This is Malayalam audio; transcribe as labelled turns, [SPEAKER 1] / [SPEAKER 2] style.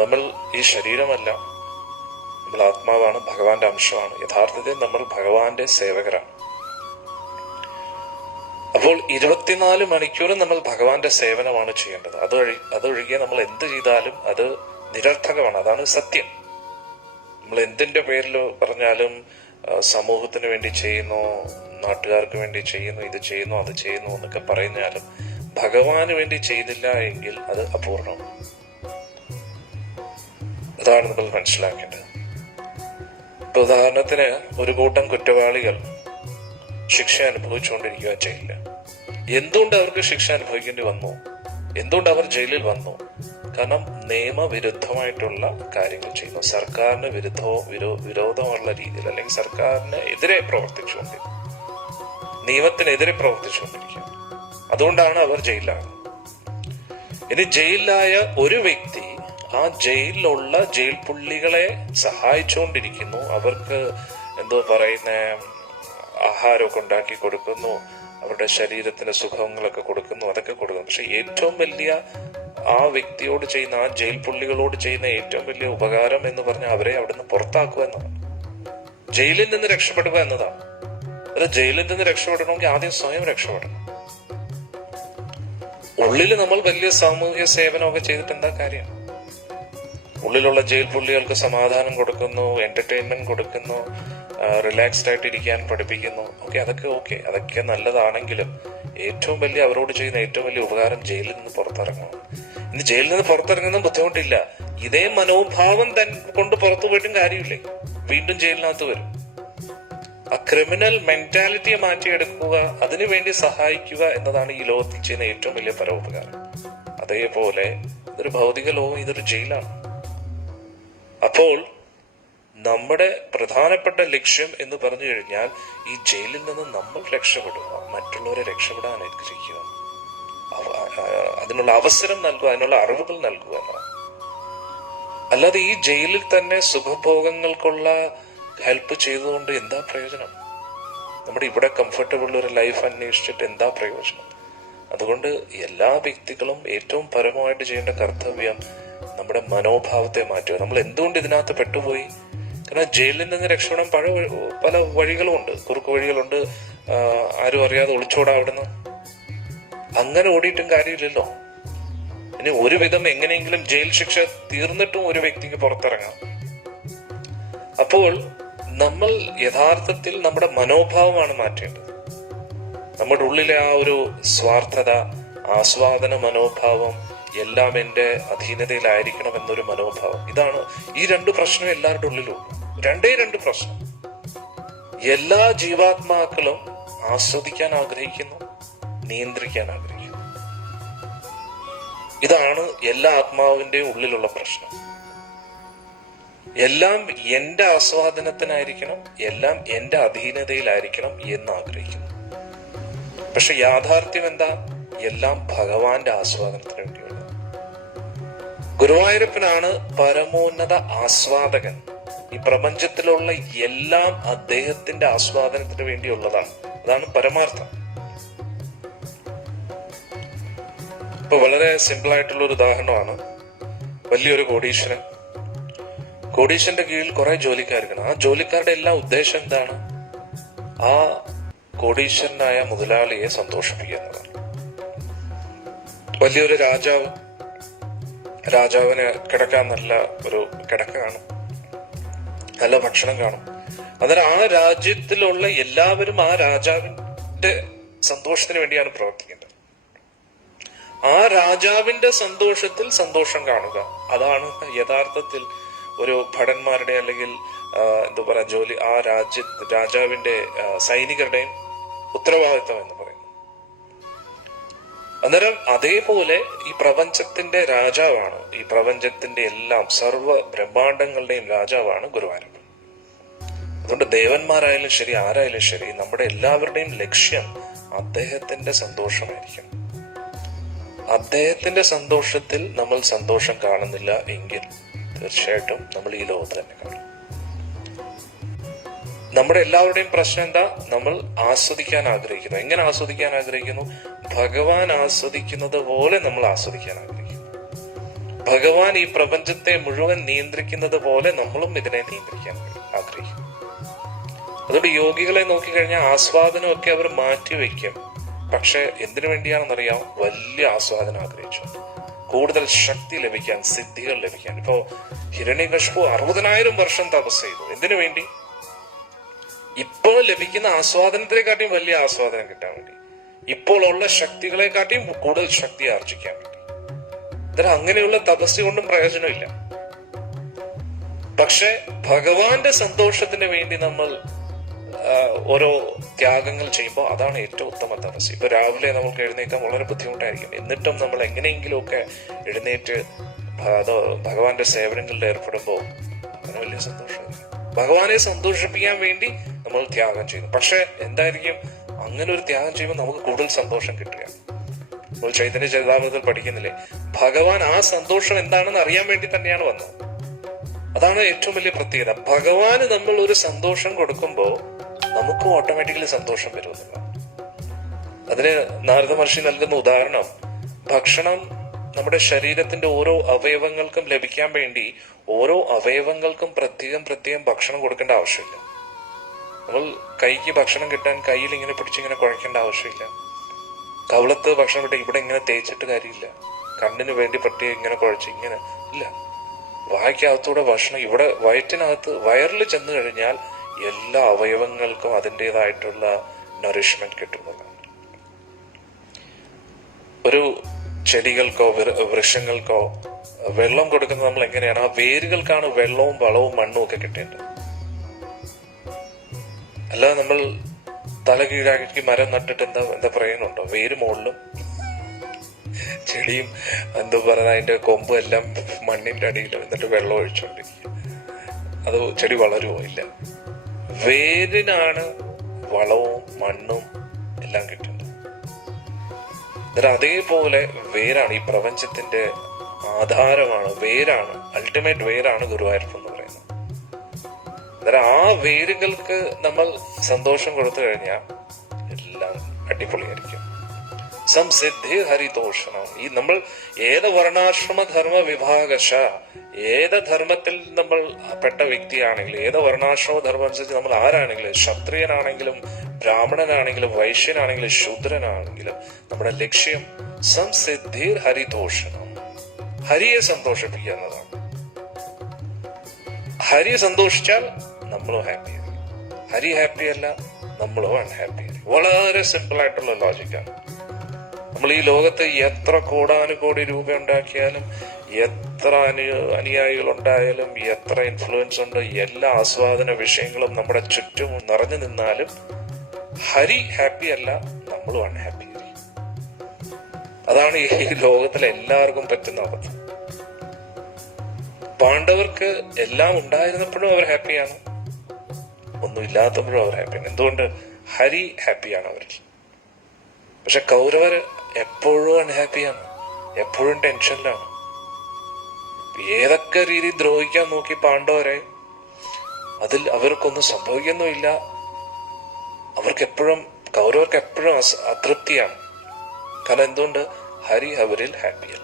[SPEAKER 1] നമ്മൾ ഈ ശരീരമല്ല നമ്മൾ ആത്മാവാണ് ഭഗവാന്റെ അംശമാണ്. യഥാർത്ഥത്തിൽ നമ്മൾ ഭഗവാന്റെ സേവകരാണ്. അപ്പോൾ ഇരുപത്തിനാല് മണിക്കൂറും നമ്മൾ ഭഗവാന്റെ സേവനമാണ് ചെയ്യേണ്ടത്. അതൊഴി അതൊഴികെ നമ്മൾ എന്ത് ചെയ്താലും അത് നിരർത്ഥകമാണ്. അതാണ് സത്യം. നമ്മൾ എന്തിന്റെ പേരിൽ പറഞ്ഞാലും സമൂഹത്തിന് വേണ്ടി ചെയ്യുന്നു നാട്ടുകാർക്ക് വേണ്ടി ചെയ്യുന്നു ഇത് ചെയ്യുന്നു അത് ചെയ്യുന്നു എന്നൊക്കെ പറഞ്ഞാലും ഭഗവാന് വേണ്ടി ചെയ്തില്ല എങ്കിൽ അത് അപൂർണമാണ്. അതാണ് നമ്മൾ മനസ്സിലാക്കേണ്ടത്. ഇപ്പൊ ഉദാഹരണത്തിന് ഒരു കൂട്ടം കുറ്റവാളികൾ ശിക്ഷ അനുഭവിച്ചുകൊണ്ടിരിക്കുക ജയിലിൽ എന്തുകൊണ്ട് അവർക്ക് ശിക്ഷ അനുഭവിക്കേണ്ടി വന്നു? എന്തുകൊണ്ട് അവർ ജയിലിൽ വന്നു? കാരണം നിയമവിരുദ്ധമായിട്ടുള്ള കാര്യങ്ങൾ ചെയ്യുന്നു. സർക്കാരിന് വിരുദ്ധമോ വിരോ വിരോധമുള്ള രീതിയിൽ അല്ലെങ്കിൽ സർക്കാരിന് എതിരെ പ്രവർത്തിച്ചുകൊണ്ടിരിക്കും നിയമത്തിനെതിരെ പ്രവർത്തിച്ചുകൊണ്ടിരിക്കുക അതുകൊണ്ടാണ് അവർ ജയിലാകുന്നത് ഇനി ജയിലിലായ ഒരു വ്യക്തി ആ ജയിലിലുള്ള ജയിൽ പുള്ളികളെ സഹായിച്ചുകൊണ്ടിരിക്കുന്നു അവർക്ക് എന്തോ പറയുന്ന ആഹാരമൊക്കെ ഉണ്ടാക്കി കൊടുക്കുന്നു. അവരുടെ ശരീരത്തിന് സുഖങ്ങളൊക്കെ കൊടുക്കുന്നു. അതൊക്കെ കൊടുക്കുന്നു. പക്ഷെ ഏറ്റവും വലിയ ആ വ്യക്തിയോട് ചെയ്യുന്ന ആ ജയിൽ പുള്ളികളോട് ചെയ്യുന്ന ഏറ്റവും വലിയ ഉപകാരം എന്ന് പറഞ്ഞാൽ അവരെ അവിടുന്ന് പുറത്താക്കുക എന്നതാണ്. ജയിലിൽ നിന്ന് രക്ഷപ്പെടുക എന്നതാണ്. അത് ജയിലിൽ നിന്ന് രക്ഷപ്പെടണമെങ്കിൽ ആദ്യം സ്വയം രക്ഷപ്പെടണം. ഉള്ളിൽ നമ്മൾ വലിയ സാമൂഹ്യ സേവനമൊക്കെ ചെയ്തിട്ട് എന്താ കാര്യം? ഉള്ളിലുള്ള ജയിൽ പുള്ളികൾക്ക് സമാധാനം കൊടുക്കുന്നു എന്റർടൈൻമെന്റ് കൊടുക്കുന്നു റിലാക്സ്ഡ് ആയിട്ട് ഇരിക്കാൻ പഠിപ്പിക്കുന്നു. ഓക്കെ അതൊക്കെ ഓക്കെ. അതൊക്കെ നല്ലതാണെങ്കിലും ഏറ്റവും വലിയ അവരോട് ചെയ്യുന്ന ഏറ്റവും വലിയ ഉപകാരം ജയിലിൽ നിന്ന് പുറത്തിറങ്ങണം ഇന്ന് ജയിലിൽ നിന്ന് പുറത്തിറങ്ങുന്ന ബുദ്ധിമുട്ടില്ല. ഇതേ മനോഭാവം തൻ കൊണ്ട് പുറത്തു പോയിട്ടും കാര്യമില്ലേ? വീണ്ടും ജയിലിനകത്ത് വരും. ആ ക്രിമിനൽ മെന്റാലിറ്റിയെ മാറ്റിയെടുക്കുക അതിനുവേണ്ടി സഹായിക്കുക എന്നതാണ് ഈ ലോകത്തിൽ ചെയ്യുന്ന ഏറ്റവും വലിയ പരോപകാരം. അതേപോലെ ഇതൊരു ഭൗതിക ലോകം ഇതൊരു ജയിലാണ്. അപ്പോൾ നമ്മുടെ പ്രധാനപ്പെട്ട ലക്ഷ്യം എന്ന് പറഞ്ഞു കഴിഞ്ഞാൽ ഈ ജയിലിൽ നിന്ന് നമ്മൾ രക്ഷപ്പെടുക മറ്റുള്ളവരെ രക്ഷപ്പെടാൻ അതിനുള്ള അവസരം നൽകുക അതിനുള്ള അറിവുകൾ നൽകുക എന്നാണ് അല്ലാതെ ഈ ജയിലിൽ തന്നെ സുഖഭോഗങ്ങൾക്കുള്ള ഹെൽപ്പ് ചെയ്തുകൊണ്ട് എന്താ പ്രയോജനം? നമ്മുടെ ഇവിടെ കംഫർട്ടബിൾ ഒരു ലൈഫ് അന്വേഷിച്ചിട്ട് എന്താ പ്രയോജനം? അതുകൊണ്ട് എല്ലാ വ്യക്തികളും ഏറ്റവും പരമമായിട്ട് ചെയ്യേണ്ട കർത്തവ്യം നമ്മുടെ മനോഭാവത്തെ മാറ്റുക. നമ്മൾ എന്തുകൊണ്ട് ഇതിനകത്ത് പെട്ടുപോയി? കാരണം ജയിലിൽ നിന്ന് രക്ഷപ്പെടാൻ പല പല വഴികളുമുണ്ട്. കുറുക്ക് വഴികളുണ്ട്. ആരും അറിയാതെ ഒളിച്ചോടാ അവിടുന്ന്. അങ്ങനെ ഓടിയിട്ടും കാര്യമില്ലല്ലോ. ഇനി ഒരുവിധം എങ്ങനെയെങ്കിലും ജയിൽ ശിക്ഷ തീർന്നിട്ടും ഒരു വ്യക്തിക്ക് പുറത്തിറങ്ങാം. അപ്പോൾ നമ്മൾ യഥാർത്ഥത്തിൽ നമ്മുടെ മനോഭാവമാണ് മാറ്റേണ്ടത്. നമ്മുടെ ഉള്ളിലെ ആ ഒരു സ്വാർത്ഥത ആസ്വാദന മനോഭാവം എല്ലാം എന്റെ അധീനതയിലായിരിക്കണം എന്നൊരു മനോഭാവം. ഇതാണ് ഈ രണ്ട് പ്രശ്നം എല്ലാവരുടെ ഉള്ളിലും. ഉണ്ട്. രണ്ടേ രണ്ട് പ്രശ്നം. എല്ലാ ജീവാത്മാക്കളും ആസ്വദിക്കാൻ ആഗ്രഹിക്കുന്നു നിയന്ത്രിക്കാൻ ആഗ്രഹിക്കുന്നു. ഇതാണ് എല്ലാ ആത്മാവിന്റെയും ഉള്ളിലുള്ള പ്രശ്നം. എല്ലാം എന്റെ ആസ്വാദനത്തിനായിരിക്കണം എല്ലാം എന്റെ അധീനതയിലായിരിക്കണം എന്ന് ആഗ്രഹിക്കുന്നു. പക്ഷെ യാഥാർത്ഥ്യം എന്താ എല്ലാം ഭഗവാന്റെ ആസ്വാദനത്തിന് വേണ്ടിയുള്ളത് ഗുരുവായൂരപ്പനാണ് പരമോന്നത ആസ്വാദകൻ. ഈ പ്രപഞ്ചത്തിലുള്ള എല്ലാം അദ്ദേഹത്തിന്റെ ആസ്വാദനത്തിന് വേണ്ടിയുള്ളതാണ്. അതാണ് പരമാർത്ഥം. ഇപ്പൊ വളരെ സിമ്പിൾ ആയിട്ടുള്ള ഒരു ഉദാഹരണമാണ്. വലിയൊരു കോടീശ്വരൻ. കോടീശ്വരന്റെ കീഴിൽ കുറെ ജോലിക്കാർക്കാണ് ആ ജോലിക്കാരുടെ എല്ലാ ഉദ്ദേശം എന്താണ്? ആ കോടീശ്വരനായ മുതലാളിയെ സന്തോഷിപ്പിക്കുക എന്നതാണ്. വലിയൊരു രാജാവ് രാജാവിന് കിടക്കാൻ നല്ല ഒരു കിടക്ക കാണും. നല്ല ഭക്ഷണം കാണും. അന്നേരം ആ രാജ്യത്തിലുള്ള എല്ലാവരും ആ രാജാവിന്റെ സന്തോഷത്തിന് വേണ്ടിയാണ് പ്രവർത്തിക്കേണ്ടത് ആ രാജാവിന്റെ സന്തോഷത്തിൽ സന്തോഷം കാണുക. അതാണ് യഥാർത്ഥത്തിൽ ഒരു ഭടന്മാരുടെ അല്ലെങ്കിൽ എന്താ പറയാ ജോലി ആ രാജ്യ രാജാവിന്റെ സൈനികരുടെയും ഉത്തരവാദിത്വം എന്ന് അന്നേരം അതേപോലെ ഈ പ്രപഞ്ചത്തിന്റെ രാജാവാണ് ഈ പ്രപഞ്ചത്തിന്റെ എല്ലാം സർവ ബ്രഹ്മാണ്ടങ്ങളുടെയും രാജാവാണ് ഗുരുവായൂരപ്പൻ. അതുകൊണ്ട് ദേവന്മാരായാലും ശരി ആരായാലും ശരി നമ്മുടെ എല്ലാവരുടെയും ലക്ഷ്യം അദ്ദേഹത്തിന്റെ സന്തോഷമായിരിക്കും അദ്ദേഹത്തിന്റെ സന്തോഷത്തിൽ നമ്മൾ സന്തോഷം കാണുന്നില്ല എങ്കിൽ തീർച്ചയായിട്ടും നമ്മൾ ഈ ലോകത്ത് തന്നെ കാണും. നമ്മുടെ എല്ലാവരുടെയും പ്രശ്നം എന്താ? നമ്മൾ ആസ്വദിക്കാൻ ആഗ്രഹിക്കുന്നു. എങ്ങനെ ആസ്വദിക്കാൻ ആഗ്രഹിക്കുന്നു? ഭഗവാൻ ആസ്വദിക്കുന്നത് പോലെ നമ്മൾ ആസ്വദിക്കാൻ ആഗ്രഹിക്കുന്നു. ഭഗവാൻ ഈ പ്രപഞ്ചത്തെ മുഴുവൻ നിയന്ത്രിക്കുന്നത് പോലെ നമ്മളും ഇതിനെ നിയന്ത്രിക്കാൻ ആഗ്രഹിക്കുന്നു. അതുകൊണ്ട് യോഗികളെ നോക്കിക്കഴിഞ്ഞാൽ ആസ്വാദനമൊക്കെ അവർ മാറ്റി മാറ്റിവെക്കും പക്ഷെ എന്തിനു വേണ്ടിയാണെന്നറിയാം? വലിയ ആസ്വാദനം ആഗ്രഹിച്ചു. കൂടുതൽ ശക്തി ലഭിക്കാൻ സിദ്ധികൾ ലഭിക്കാൻ. ഇപ്പോ ഹിരണ്യകശു അറുപതിനായിരം വർഷം തപസ് ചെയ്തു. എന്തിനു വേണ്ടി? ഇപ്പോൾ ലഭിക്കുന്ന ആസ്വാദനത്തിനെക്കാട്ടിയും വലിയ ആസ്വാദനം കിട്ടാൻ വേണ്ടി. ഇപ്പോൾ ഉള്ള ശക്തികളെക്കാട്ടിയും കൂടുതൽ ശക്തി ആർജിക്കാൻ വേണ്ടി. അന്നേരം അങ്ങനെയുള്ള തപസ് കൊണ്ടും പ്രയോജനമില്ല. പക്ഷെ ഭഗവാന്റെ സന്തോഷത്തിന് വേണ്ടി നമ്മൾ ഓരോ ത്യാഗങ്ങൾ ചെയ്യുമ്പോൾ അതാണ് ഏറ്റവും ഉത്തമ തപസ് ഇപ്പൊ രാവിലെ നമുക്ക് എഴുന്നേക്കാൻ വളരെ ബുദ്ധിമുട്ടായിരിക്കും. എന്നിട്ടും നമ്മൾ എങ്ങനെയെങ്കിലുമൊക്കെ എഴുന്നേറ്റ് ഭഗവാന്റെ സേവനങ്ങളിൽ ഏർപ്പെടുമ്പോൾ അതിന് വലിയ സന്തോഷമില്ല. ഭഗവാനെ സന്തോഷിപ്പിക്കാൻ വേണ്ടി നമ്മൾ ത്യാഗം ചെയ്യുന്നു. പക്ഷെ എന്തായിരിക്കും? അങ്ങനെ ഒരു ത്യാഗം ചെയ്യുമ്പോൾ നമുക്ക് കൂടുതൽ സന്തോഷം കിട്ടുക. അപ്പോൾ ചൈതന്യ ചരിതാമൃതത്തിൽ പഠിക്കുന്നില്ലേ? ഭഗവാൻ ആ സന്തോഷം എന്താണെന്ന് അറിയാൻ വേണ്ടി തന്നെയാണ് വന്നത്. അതാണ് ഏറ്റവും വലിയ പ്രത്യേകത. ഭഗവാന് നമ്മൾ ഒരു സന്തോഷം കൊടുക്കുമ്പോൾ നമുക്കും ഓട്ടോമാറ്റിക്കലി സന്തോഷം വരുമെന്നില്ല അതിന് നാരദ മഹർഷി നൽകുന്ന ഉദാഹരണം ഭക്ഷണം നമ്മുടെ ശരീരത്തിന്റെ ഓരോ അവയവങ്ങൾക്കും ലഭിക്കാൻ വേണ്ടി ഓരോ അവയവങ്ങൾക്കും പ്രത്യേകം പ്രത്യേകം ഭക്ഷണം കൊടുക്കേണ്ട ആവശ്യമില്ല. നമ്മൾ കൈക്ക് ഭക്ഷണം കിട്ടാൻ കയ്യിൽ ഇങ്ങനെ പിടിച്ചിങ്ങനെ കുഴക്കേണ്ട ആവശ്യമില്ല. കവളത്ത് ഭക്ഷണം കിട്ടാൻ ഇവിടെ ഇങ്ങനെ തേച്ചിട്ട് കാര്യമില്ല. കണ്ണിന് വേണ്ടി പട്ടി ഇങ്ങനെ കുഴച്ച് ഇങ്ങനെ. ഇല്ല. വായ്ക്കകത്തൂടെ ഭക്ഷണം ഇവിടെ വയറ്റിനകത്ത് വയറിൽ ചെന്ന് കഴിഞ്ഞാൽ എല്ലാ അവയവങ്ങൾക്കും അതിന്റെതായിട്ടുള്ള നറിഷ്മെന്റ് കിട്ടുന്നതാണ്. ഒരു ചെടികൾക്കോ വൃക്ഷങ്ങൾക്കോ വെള്ളം കൊടുക്കുന്നത് നമ്മൾ എങ്ങനെയാണ്? ആ വേരുകൾക്കാണ് വെള്ളവും വളവും മണ്ണും ഒക്കെ കിട്ടേണ്ടത്. അല്ലാതെ നമ്മൾ തല കീഴാക്കി മരം നട്ടിട്ട് എന്താ എന്താ പറയുന്നുണ്ടോ? വേര് മുകളിലും ചെടിയും എന്തോ പറയുക അതിന്റെ കൊമ്പും എല്ലാം മണ്ണിന്റെ അടിയിലും എന്നിട്ട് വെള്ളം ഒഴിച്ചുകൊണ്ടിരിക്കും അത് ചെടി വളരുമോ ഇല്ല. വേരിനാണ് വളവും മണ്ണും എല്ലാം കിട്ടുന്നത്. എന്നിട്ട് അതേപോലെ വേരാണ് ഈ പ്രപഞ്ചത്തിന്റെ ആധാരമാണ്. വേരാണ് അൾട്ടിമേറ്റ് വേരാണ് പറയുന്നത് അന്നേരം ആ വേരുകൾക്ക് നമ്മൾ സന്തോഷം കൊടുത്തു കഴിഞ്ഞാൽ എല്ലാം അടിപൊളിയായിരിക്കും. സംസിദ്ധി ഹരിതോഷണം ഈ നമ്മൾ ഏത് വർണാശ്രമ ധർമ്മ വിഭാഗശ ഏത് ധർമ്മത്തിൽ നമ്മൾ പെട്ട വ്യക്തിയാണെങ്കിലും ഏത് വർണാശ്രമ ധർമ്മം അനുസരിച്ച് നമ്മൾ ആരാണെങ്കിലും ക്ഷത്രിയനാണെങ്കിലും ബ്രാഹ്മണനാണെങ്കിലും വൈശ്യനാണെങ്കിലും ശൂദ്രനാണെങ്കിലും നമ്മുടെ ലക്ഷ്യം സംസിദ്ധി ഹരിതോഷണം ഹരിയെ സന്തോഷിപ്പിക്കുക എന്നതാണ്. ഹരി സന്തോഷിച്ചാൽ നമ്മളും ഹാപ്പി ആയിരിക്കും. ഹരി ഹാപ്പി അല്ല നമ്മളും അൺഹാപ്പി ആയിരിക്കും. വളരെ സിമ്പിൾ ആയിട്ടുള്ള ലോജിക്കാണ് നമ്മൾ ഈ ലോകത്ത് എത്ര കോടാനുകോടി രൂപ ഉണ്ടാക്കിയാലും എത്ര അനു അനുയായികൾ ഉണ്ടായാലും എത്ര ഇൻഫ്ലുവൻസ് ഉണ്ട് എല്ലാ ആസ്വാദന വിഷയങ്ങളും നമ്മുടെ ചുറ്റും നിറഞ്ഞു നിന്നാലും ഹരി ഹാപ്പി അല്ല നമ്മളും അൺഹാപ്പി അതാണ് ഈ ലോകത്തിലെ എല്ലാവർക്കും പറ്റുന്ന അബദ്ധം പാണ്ഡവർക്ക് എല്ലാം ഉണ്ടായിരുന്നപ്പോഴും അവർ ഹാപ്പിയാണ് ഒന്നും ഇല്ലാത്തപ്പോഴും അവർ ഹാപ്പിയാണ് എന്തുകൊണ്ട് ഹരി ഹാപ്പിയാണ് അവരിൽ? പക്ഷെ കൗരവർ എപ്പോഴും അൺഹാപ്പിയാണ് എപ്പോഴും ടെൻഷനിലാണ്. ഏതൊക്കെ രീതി ദ്രോഹിക്കാൻ നോക്കി പാണ്ഡവരെ അതിൽ അവർക്കൊന്നും സംഭവിക്കുന്നുമില്ല. അവർക്ക് എപ്പോഴും കൗരവർക്ക് എപ്പോഴും അതൃപ്തിയാണ്. കാരണം എന്തുകൊണ്ട്? ഹരി അവരിൽ ഹാപ്പിയല്ല